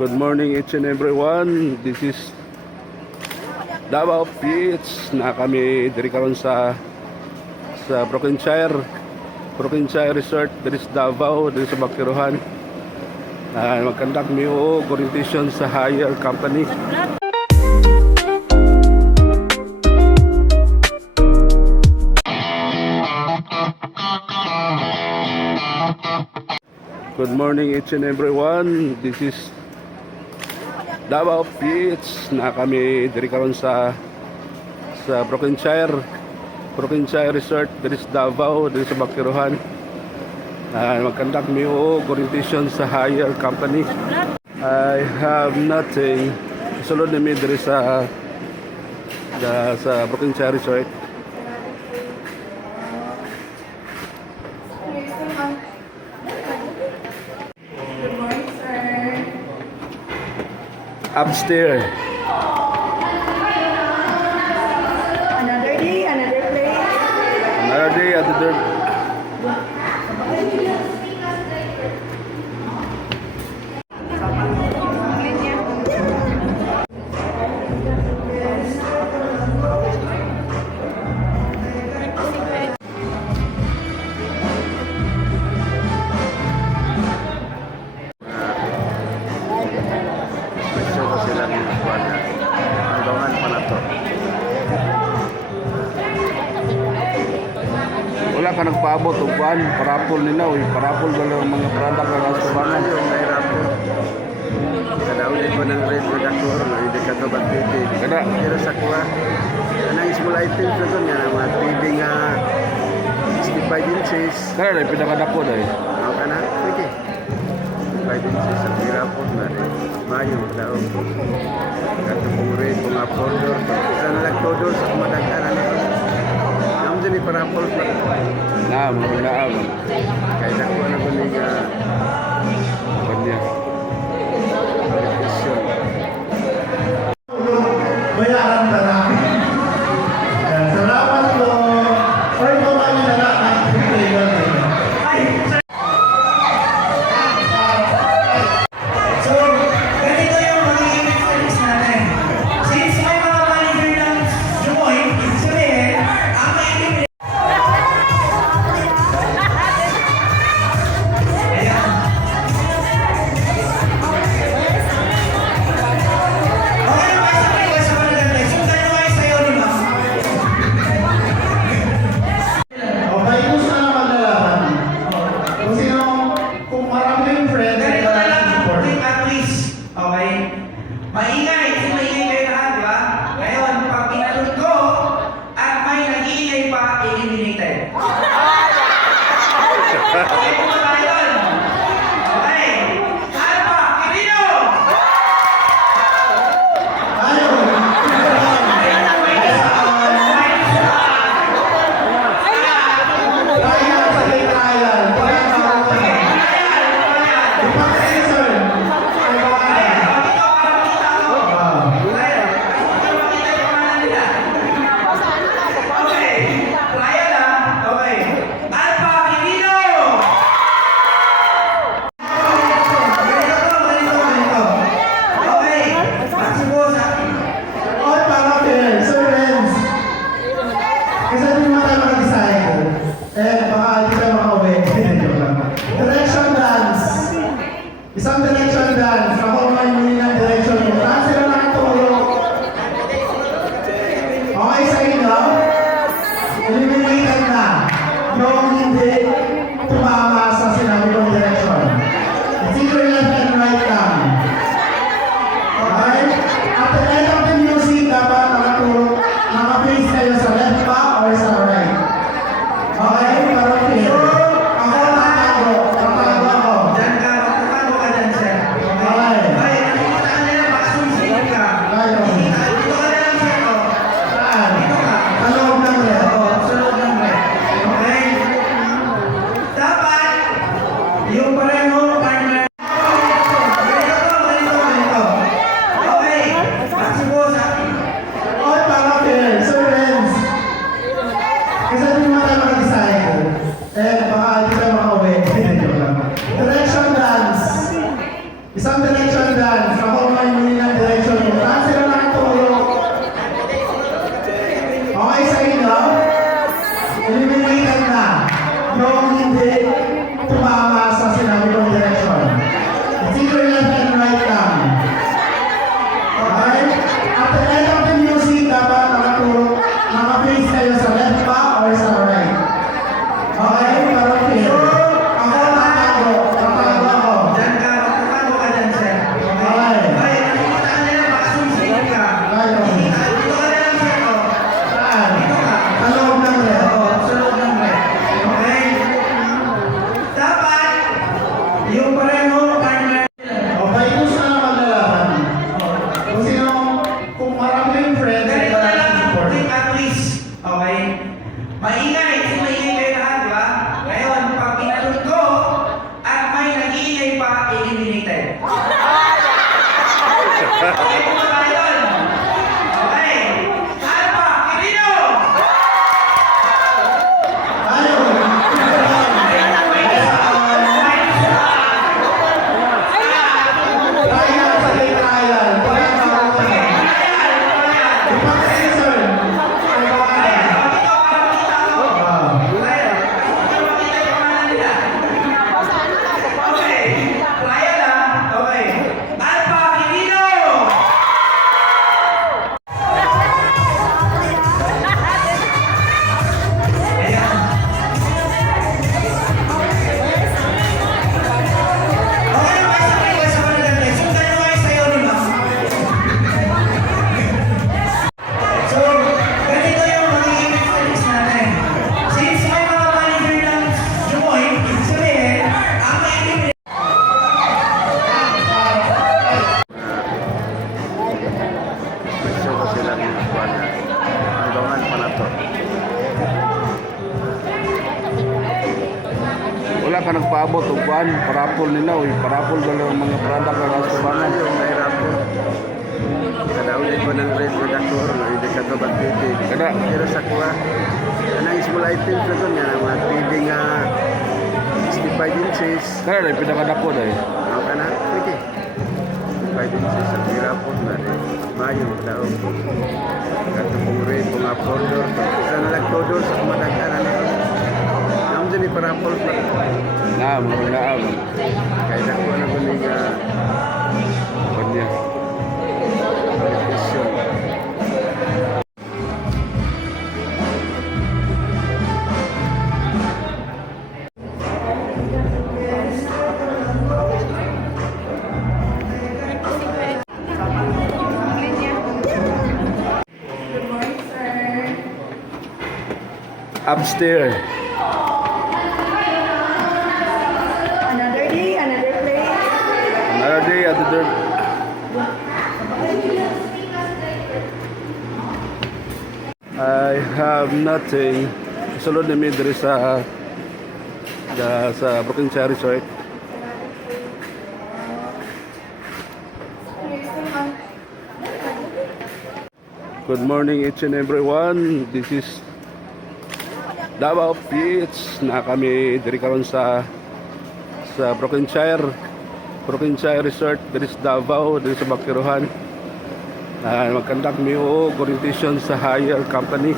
Good morning each and everyone. This is Davao Beach na kami diri karon sa Brokenshire Resort diri sa Davao, diri sa Bakiruhan. Magkandak mi og orientation sa hire company. Good morning each and everyone. This is Davao Beach na kami diri karon sa Brokenshire Resort diri sa Davao, diri sa Bakiruhan. Magkandak mi og orientation sa hire company. I have nothing. Sulod na mi diri sa Brokenshire Resort. Upstairs. Another day, another place. Another day, another. Wala ka nagpaabot o kuhan, parapol nila o parapol gala ang mga product ng restaurant. May rapor. Kada ulit ko ng red redactor, hindi ka ito mag-TV. Kada? Pero sa kuha, anong small items na doon yan, mga TV nga 65 inches. Kaya na, pinakadako na eh. Ano ka na? Sige. 65 inches ang rapor na rin. Mayo, daon. Kato kong red, kung apodor. Sana nag-todor sa kumadagaan. Naman dyan iparapol pa. Naam. Kaya nakuha na ko nga Kanya. Bayaran na namin. Salamat po. Ay, kumain na natin. So, ganito yung magiging experience natin. Since may mga manager ng Jumoy, sabihin, ang maingin. Ayan. Okay na kayo sa mga sa mga ganda. Sundan nyo kayo sa'yo ni Ma'am. Okay, kung saan na maglalaban? Kung sino, kung marami kayong friends, Ganito na lang ang support. quick at least. Okay? Maingay. Kasi maingay kayo lahat, di ba? Ngayon, pag pinalun ko, at may nag-iingay pa, eliminated. Okay po ba yun? Okay. Alpha, Quirino! Ayaw! Kaya sa kay Kyle. Kaya sa akin. Ipag-sensor. Ay, bakit? Okay. Trial ah. Okay. Alpha, Quirino! Mr. Dan, sa kung may ng direction mo. Saan sila nakatulog? Okay sa inyo? Eliminated na. Yung hindi tumama sa sinabi kong direction. It's either left and right lang. Okay? At the end of the music, dapat nakatulog, naka-face kayo sa left ba or sa right. Okay? Para clear. Ako tatago. Tatago ako. Diyan ka, magkakago ka dyan, sir. Okay. Okay, nakikita ka nila, baka sumisigil ka. Ayun. Dito ka na lang, sir, oh. Saan? Dito ka. Sa loob ng red. Oo, sa loob ng red. Okay? Dapat, yung pareho partner. Okay, kung saan naman lalaban? Kung sino, kung marami yung friends, Ganito na lang, support. quick at least. Okay? Maingay, kasi maingay kayo lahat, di ba? Ngayon, pag pinanood ko, at may nag-iingay pa, eliminated. Okay, kung ba yun? Okay. Alpha, Quirino! Ayun. Trial, sabay trial. Trial, sabay. Ipag-answer. Ay, baka. Ah. So, ganito yung magiging mechanics natin. Since may mga manager ng join, ibig sabihin, ang may Gusto ko sila ng kuwan na hanggangan pa na to. Wala ka nagpaabot o kuan, parapol nila, uy, parapol dala ang mga product na nasa Kumanan tabanan. yung mahirap ko. Kada ulit ko ng red redactor, hindi ka to bagpiti. Kada. Pero sa kuwa, anang small items na doon nga, mga TV nga 65 inches. Kaya na, pinakadako na eh. Ako ka na, pwede. 5 inches ang hirapon na rin. Mayo, daw. Katupong red, mga pondor. Isa na lang pondor sa kumadagaan na ito. Naam dyan ni parapol pa. Naam, naam. Kaya na ko na kuning Kanya. question. Good morning, sir. Upstairs. Another day, another place. Another day at the dirt. I have nothing. Sulod na mi diri sa Brokenshire Resort. Good morning each and everyone. This is Davao Beach na kami diri karon sa Brokenshire Resort diri sa Davao, diri sa Bakiruhan. Magkandak mi og orientation sa hire company